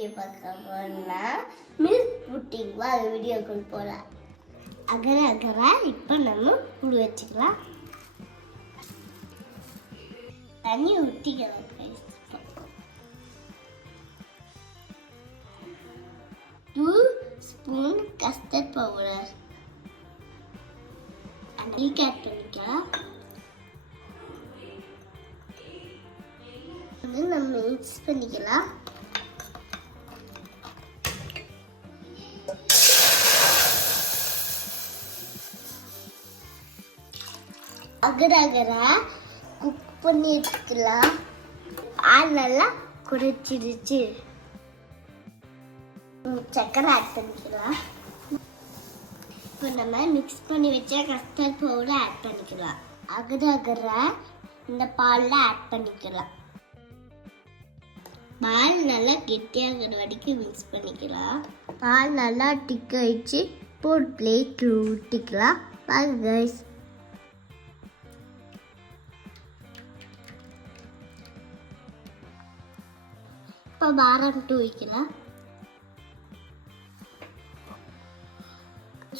Video பார்க்க போனா milk pudding வா வீடியோக்குள் போகலாம். அகர அகர இப்போ நம்ம புளி வச்சுக்கலாம். தண்ணி ஊற்றிக்கலாம். 2 spoon custard powder milk add பண்ணிக்கலாம். நம்ம மிக்ஸ் பண்ணிக்கலாம். அகர அகர குக் பண்ணி எடுத்துக்கலாம். பால் நல்லா குறைச்சிடுச்சு. சக்கரை ஆட் பண்ணிக்கலாம். இப்போ நம்ம மிக்ஸ் பண்ணி வச்ச கஸ்டர்ட் பவுடர் ஆட் பண்ணிக்கலாம். அகர அகர இந்த பாலில் ஆட் பண்ணிக்கலாம். பால் நல்லா கெட்டியாகிற வரைக்கும் மிக்ஸ் பண்ணிக்கலாம். பால் நல்லா டிக்க வச்சு ஒரு பிளேட்டில் ஊற்றிக்கலாம். பாருங்க கைஸ். இப்போ பாரம் வைக்கலாம்.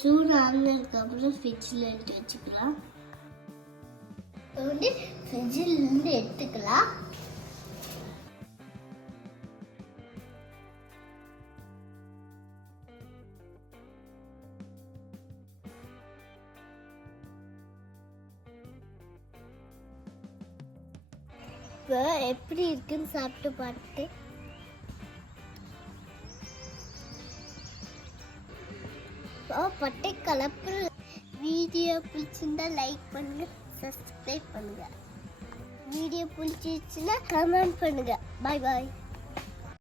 சூடு ஆனதுக்கப்புறம் ஃப்ரிட்ஜில் எடுத்து வச்சுக்கலாம். வந்து ஃப்ரிட்ஜில் இருந்து எடுத்துக்கலாம். இப்போ எப்படி இருக்குன்னு சாப்பிட்டு பார்த்து பட்டை கலப்பு. வீடியோ பிடிச்சிருந்தா லைக் பண்ணுங்க, சப்ஸ்கிரைப் பண்ணுங்க. வீடியோ பிடிச்சிருச்சுன்னா கமெண்ட் பண்ணுங்க. பாய் பாய்.